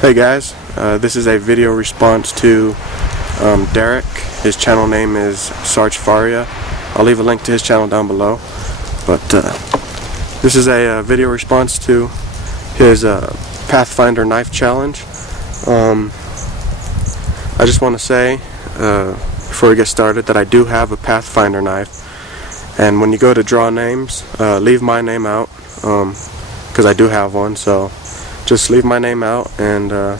Hey guys, this is a video response to Derek. His channel name is Sarge. I'll leave a link to his channel down below. But this is a video response to his Pathfinder knife challenge. I just want to say before we get started that I do have a Pathfinder knife, and when you go to draw names, leave my name out because I do have one. So just leave my name out, and I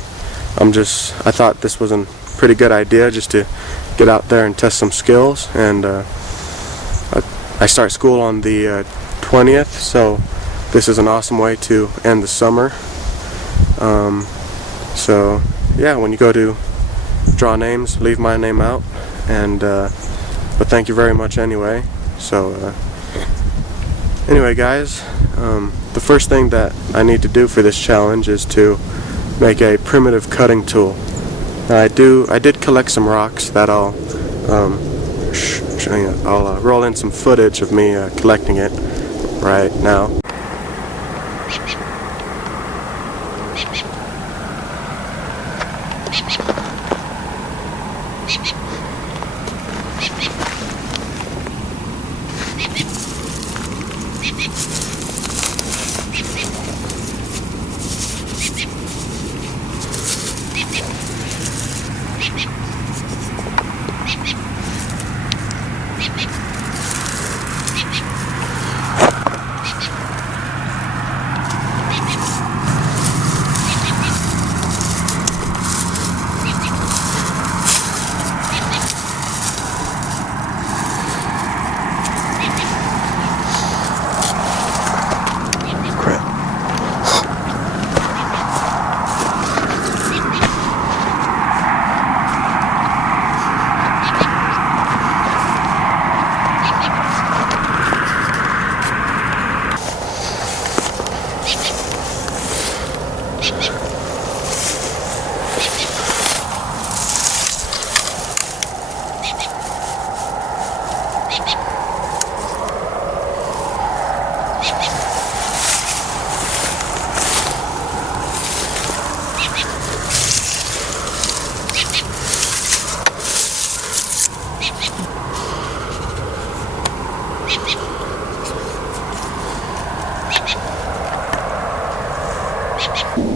thought this was a pretty good idea just to get out there and test some skills. And I start school on the 20th, so this is an awesome way to end the summer. So yeah, when you go to draw names, leave my name out, and but thank you very much anyway. So anyway guys, the first thing that I need to do for this challenge is to make a primitive cutting tool. Now I did collect some rocks that I'll roll in some footage of me collecting it right now.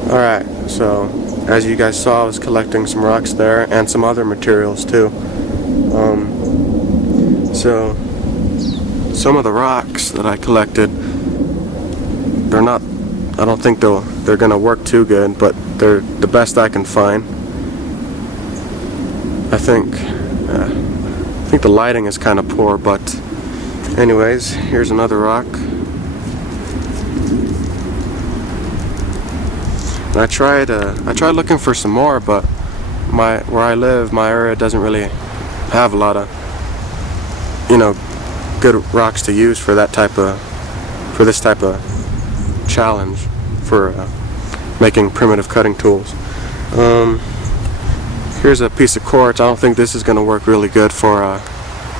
Alright, so as you guys saw, I was collecting some rocks there and some other materials too. So some of the rocks that I collected, I don't think they're gonna work too good, but they're the best I can find. I think the lighting is kind of poor, but anyways, here's another rock. And I tried looking for some more, but where I live, my area doesn't really have a lot of, good rocks to use for this type of challenge for making primitive cutting tools. Here's a piece of quartz. I don't think this is going to work really good for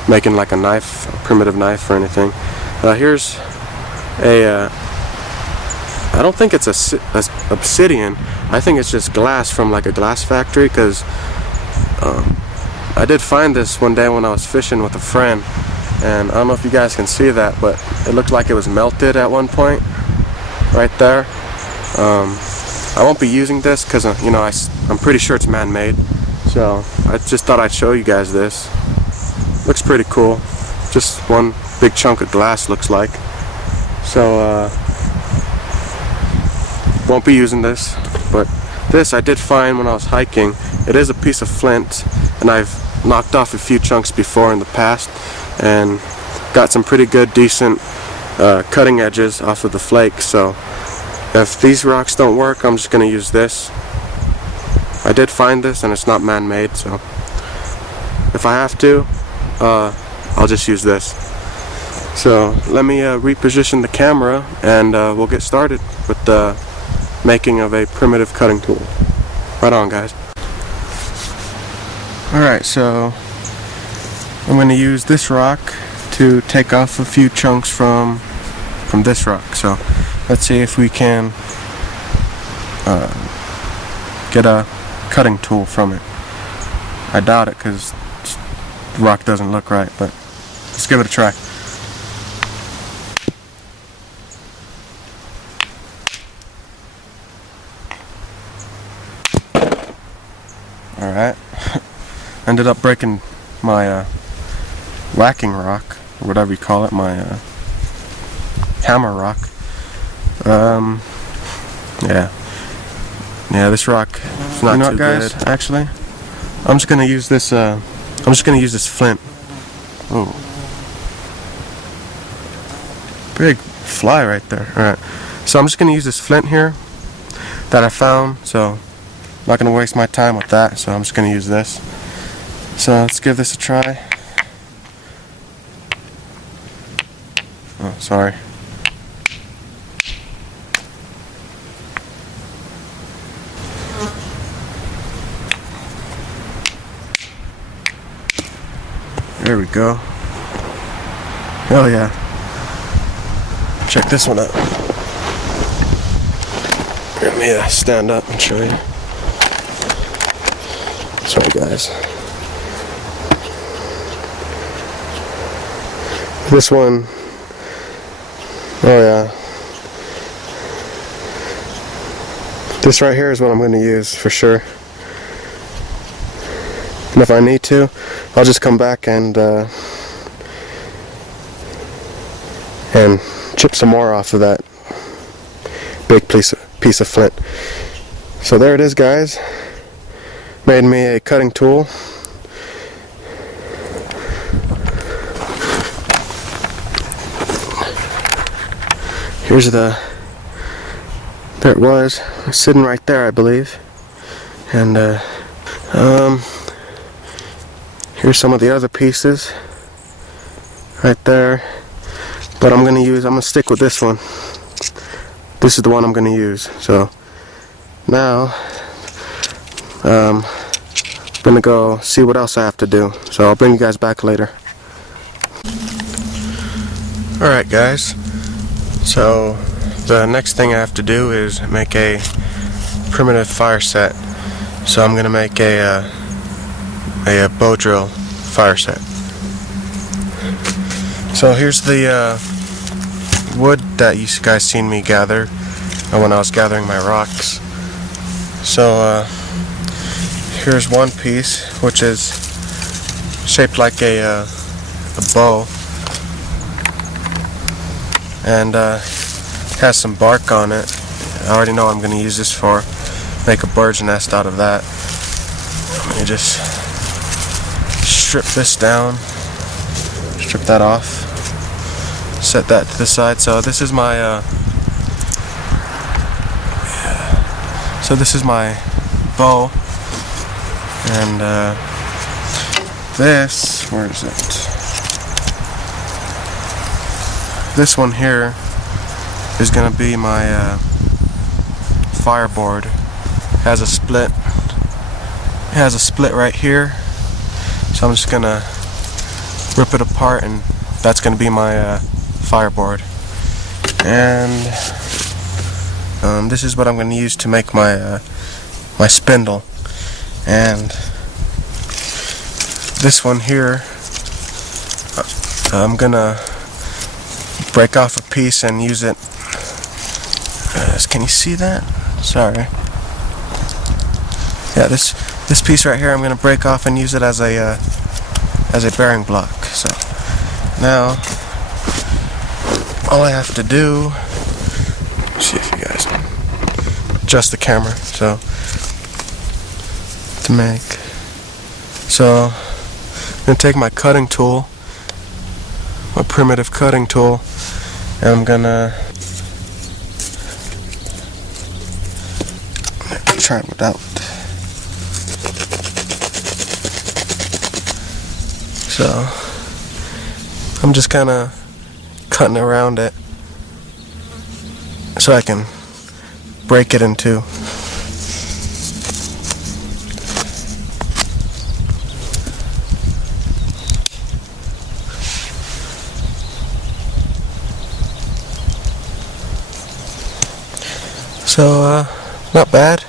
making like a knife, a primitive knife or anything. Here's a I don't think it's a obsidian. I think it's just glass from like a glass factory, because I did find this one day when I was fishing with a friend, and I don't know if you guys can see that, but it looked like it was melted at one point right there. I won't be using this because I'm pretty sure it's man-made, so I just thought I'd show you guys this. Looks pretty cool. Just one big chunk of glass, looks like. So won't be using this, but this I did find when I was hiking. It is a piece of flint, and I've knocked off a few chunks before in the past and got some pretty good, decent cutting edges off of the flake. So if these rocks don't work, I'm just going to use this. I did find this, and it's not man-made, so if I have to, I'll just use this. So let me reposition the camera, and we'll get started with the making of a primitive cutting tool. Right on, guys. Alright, so I'm going to use this rock to take off a few chunks from this rock. So let's see if we can get a cutting tool from it. I doubt it because the rock doesn't look right, but let's give it a try. Alright. Ended up breaking my whacking rock, or whatever you call it, my hammer rock. Yeah, this rock is not too good. Actually, I'm just gonna use this. Flint. Oh, big fly right there. All right, so I'm just gonna use this flint here that I found. So I'm not gonna waste my time with that. So I'm just gonna use this. So let's give this a try. Oh, sorry. There we go. Oh yeah. Check this one out. Let me stand up and show you. Sorry guys. This one, oh yeah. This right here is what I'm going to use for sure. And if I need to, I'll just come back and chip some more off of that big piece of flint. So there it is, guys. Made me a cutting tool. Here's there it was, sitting right there, I believe. And here's some of the other pieces right there. But I'm gonna stick with this one. This is the one I'm gonna use. So now I'm gonna go see what else I have to do. So I'll bring you guys back later. Alright guys, so the next thing I have to do is make a primitive fire set. So I'm gonna make a bow drill fire set. So here's the wood that you guys seen me gather when I was gathering my rocks. So here's one piece which is shaped like a bow, and has some bark on it. I already know what I'm going to use this for. Make a bird's nest out of that. Let me just strip this down, strip that off, set that to the side. So this is my bow, and this, where is it? This one here is gonna be my fireboard. It has a split. It has a split right here, so I'm just gonna rip it apart, and that's gonna be my fireboard. And this is what I'm gonna use to make my my spindle. And this one here, I'm gonna break off a piece and use it. Can you see that? Sorry. Yeah, this piece right here, I'm gonna break off and use it as a bearing block. So now all I have to do, let's see if you guys can adjust the camera. So I'm gonna take my cutting tool, my primitive cutting tool, and I'm gonna try it without. So I'm just kind of cutting around it so I can break it in two. So not bad.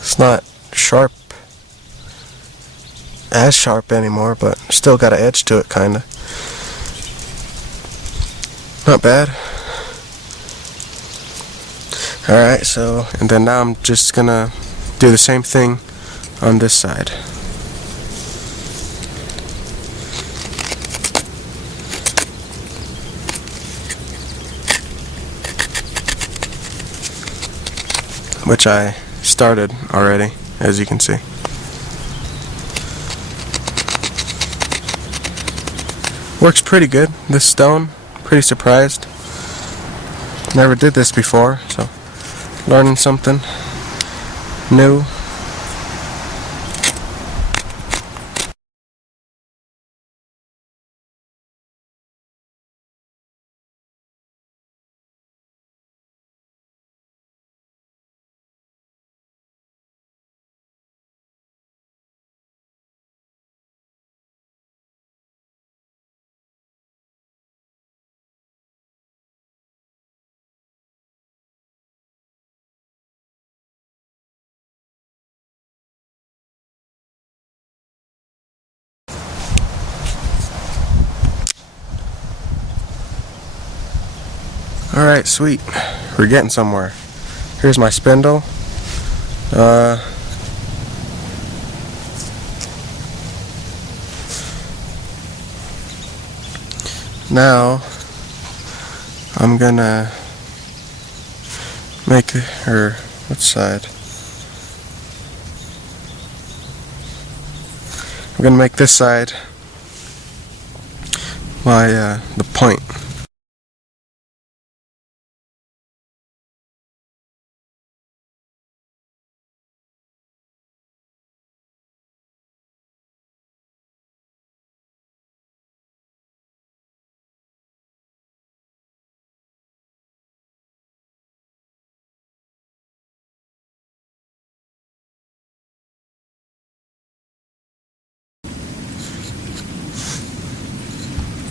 It's not sharp, as sharp anymore, but still got an edge to it, kinda. Not bad. Alright, so, and then now I'm just gonna do the same thing on this side. Which I started already, as you can see. Works pretty good, this stone. Pretty surprised. Never did this before, so learning something new. Alright, sweet. We're getting somewhere. Here's my spindle. Now I'm gonna make her, what side? I'm gonna make this side my the point.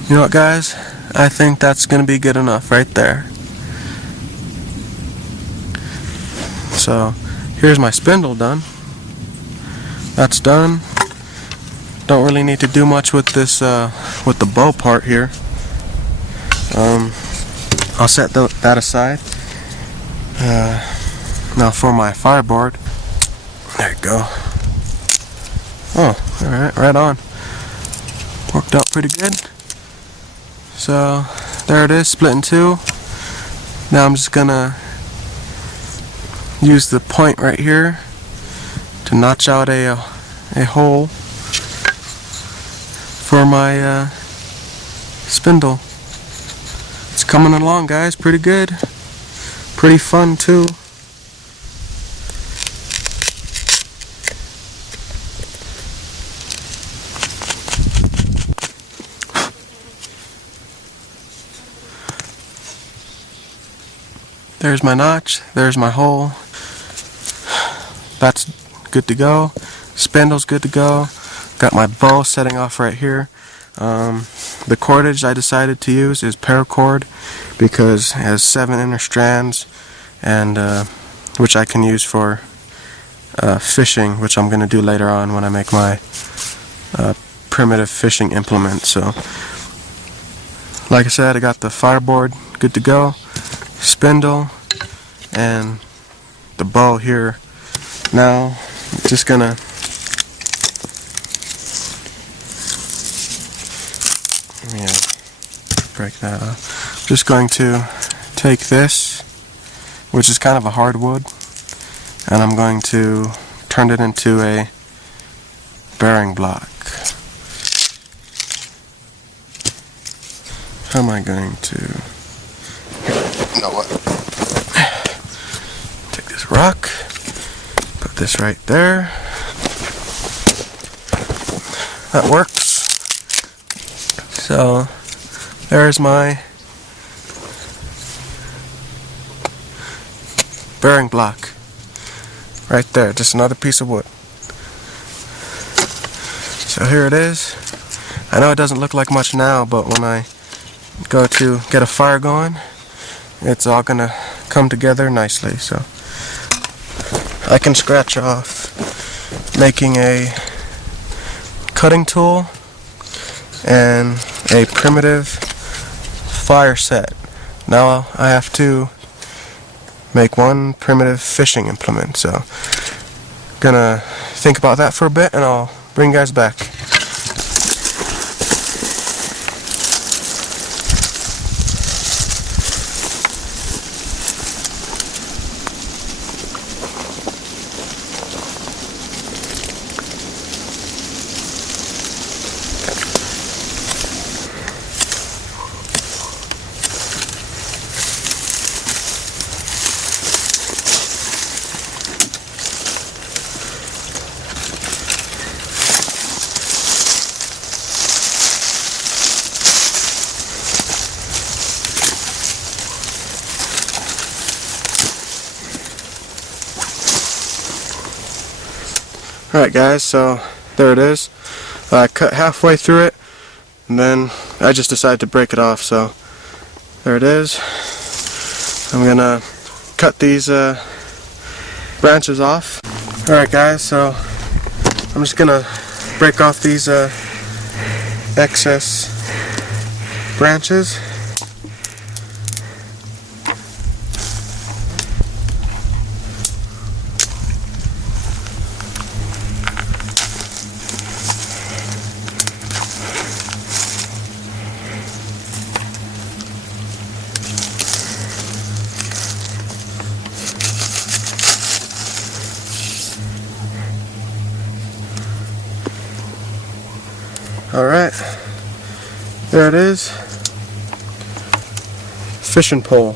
You know what, guys? I think that's gonna be good enough right there. So here's my spindle done. That's done. Don't really need to do much with this with the bow part here. I'll set that aside. Now for my fireboard. There you go. Oh, alright, right on. Worked out pretty good. So there it is, split in two. Now I'm just gonna use the point right here to notch out a hole for my spindle. It's coming along, guys, pretty good. Pretty fun too. There's my notch, there's my hole. That's good to go. Spindle's good to go. Got my bow setting off right here. The cordage I decided to use is paracord because it has 7 inner strands, and which I can use for fishing, which I'm going to do later on when I make my primitive fishing implement. So, like I said, I got the fireboard good to go, spindle, and the bow here. Now, I'm just gonna break that off. Just going to take this, which is kind of a hardwood, and I'm going to turn it into a bearing block. How am I going to... You know what? Take this rock, put this right there. That works. So there's my bearing block right there, just another piece of wood. So here it is. I know it doesn't look like much now, but when I go to get a fire going, it's all gonna come together nicely. So I can scratch off making a cutting tool and a primitive fire set. Now I have to make one primitive fishing implement, so gonna think about that for a bit and I'll bring you guys back. Alright guys, so there it is. I cut halfway through it and then I just decided to break it off, so there it is. I'm gonna cut these branches off. Alright guys, so I'm just gonna break off these excess branches. Alright, there it is. Fishing pole.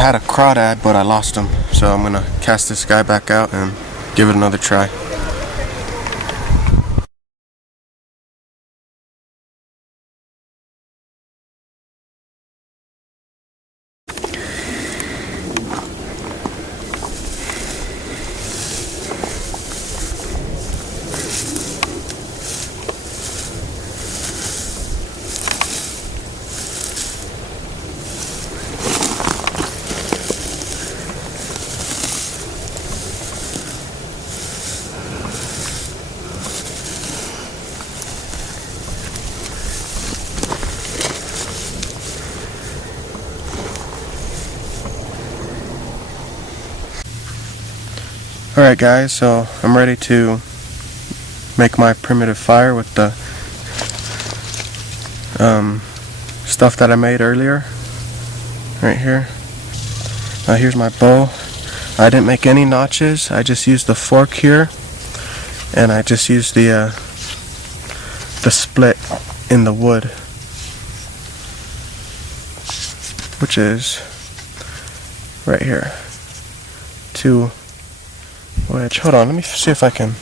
had a crawdad, but I lost him. So I'm gonna cast this guy back out and give it another try. Alright guys, so I'm ready to make my primitive fire with the stuff that I made earlier. Right here. Here's my bow. I didn't make any notches. I just used the fork here, and I just used the split in the wood, which is right here. Wedge. Hold on, let me see if I can.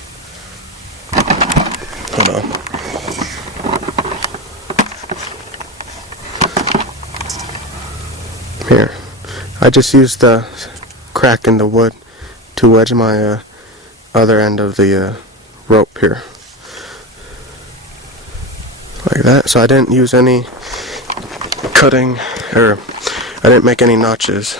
Hold on. Here. I just used the crack in the wood to wedge my other end of the rope here. Like that. So I didn't use any cutting, or I didn't make any notches.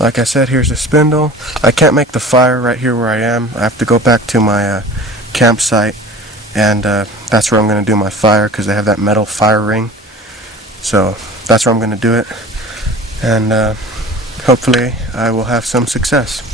Like I said, here's the spindle. I can't make the fire right here where I am. I have to go back to my campsite, and that's where I'm going to do my fire, because they have that metal fire ring. So that's where I'm going to do it, and hopefully I will have some success.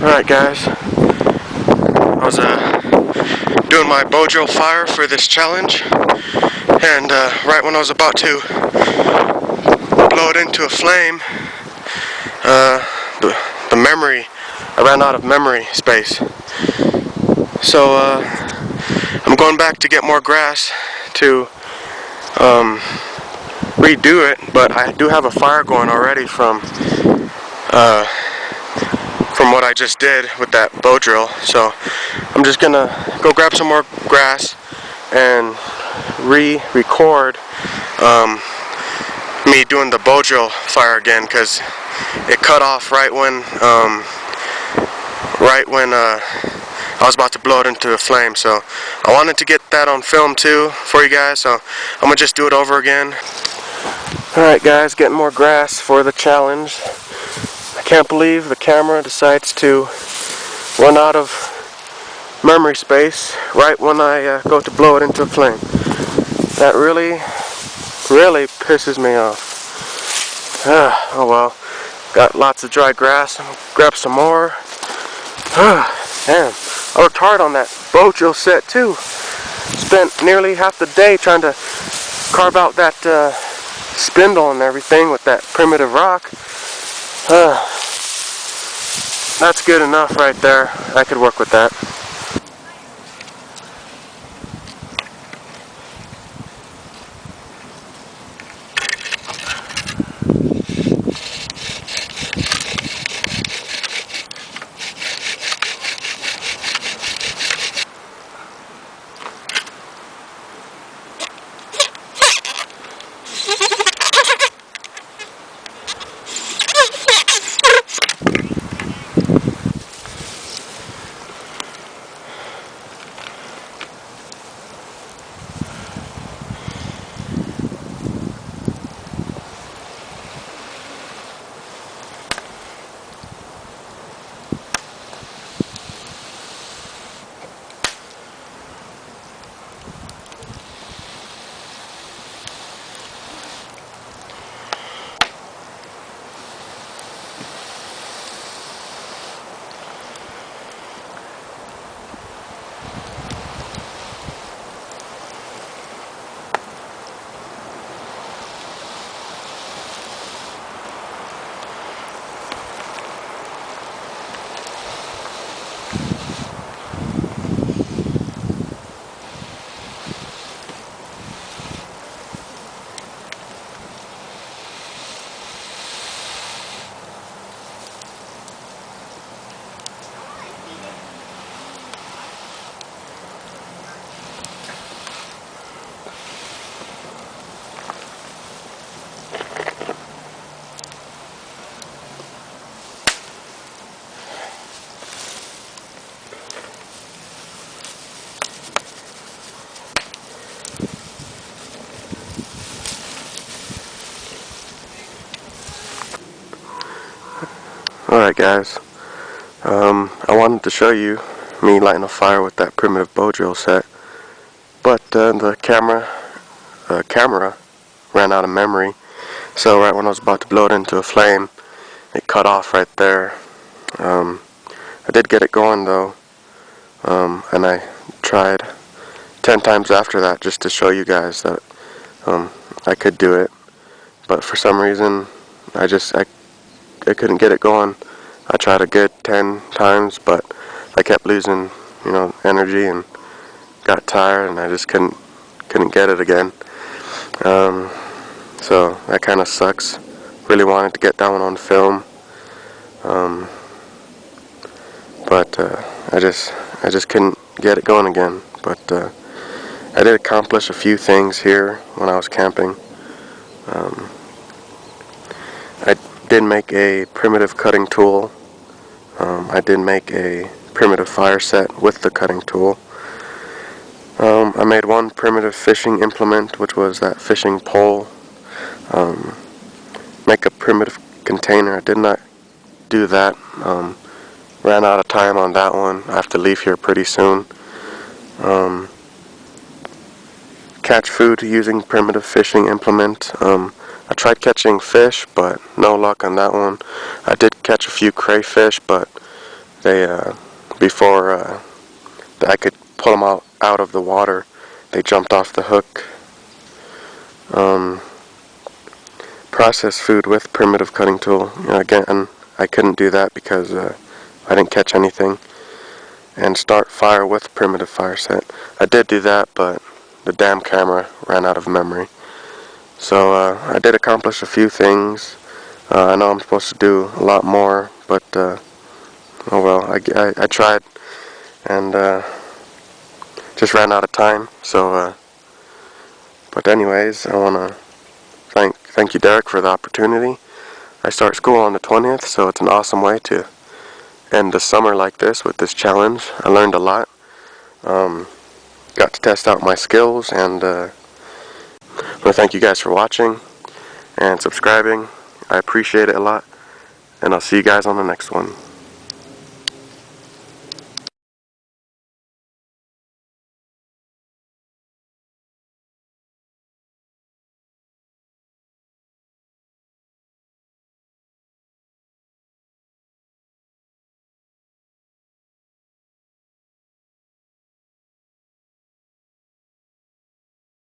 Alright guys, I was doing my bow drill fire for this challenge, and right when I was about to blow it into a flame, the memory, I ran out of memory space. So I'm going back to get more grass to redo it, but I do have a fire going already from what I just did with that bow drill. So I'm just gonna go grab some more grass and re-record me doing the bow drill fire again, because it cut off right when I was about to blow it into a flame. So I wanted to get that on film too for you guys, so I'm gonna just do it over again. Alright guys, getting more grass for the challenge. I can't believe the camera decides to run out of memory space right when I go to blow it into a flame. That really pisses me off. Oh well, got lots of dry grass. Grab some more. Damn, I worked hard on that bow drill set too. Spent nearly half the day trying to carve out that spindle and everything with that primitive rock. That's good enough right there. I could work with that. Alright guys, I wanted to show you me lighting a fire with that primitive bow drill set, but the camera ran out of memory, so right when I was about to blow it into a flame, it cut off right there. I did get it going though, and I tried 10 times after that just to show you guys that I could do it, but for some reason I couldn't get it going. I tried a good 10 times, but I kept losing, energy and got tired, and I just couldn't get it again. So that kind of sucks. Really wanted to get that one on film, but I just couldn't get it going again. But I did accomplish a few things here when I was camping. I did make a primitive cutting tool. I did make a primitive fire set with the cutting tool. I made one primitive fishing implement, which was that fishing pole. Make a primitive container. I did not do that. Ran out of time on that one. I have to leave here pretty soon. Catch food using primitive fishing implement. I tried catching fish, but no luck on that one. I did catch a few crayfish, but they before I could pull them out of the water, they jumped off the hook. Process food with primitive cutting tool. Again, I couldn't do that because I didn't catch anything. And start fire with primitive fire set. I did do that, but the damn camera ran out of memory. So I did accomplish a few things. I know I'm supposed to do a lot more, but oh well, I tried, and just ran out of time. So, but anyways, I want to thank you, Derek, for the opportunity. I start school on the 20th, so it's an awesome way to end the summer like this with this challenge. I learned a lot. Got to test out my skills, and I want to thank you guys for watching and subscribing. I appreciate it a lot, and I'll see you guys on the next one.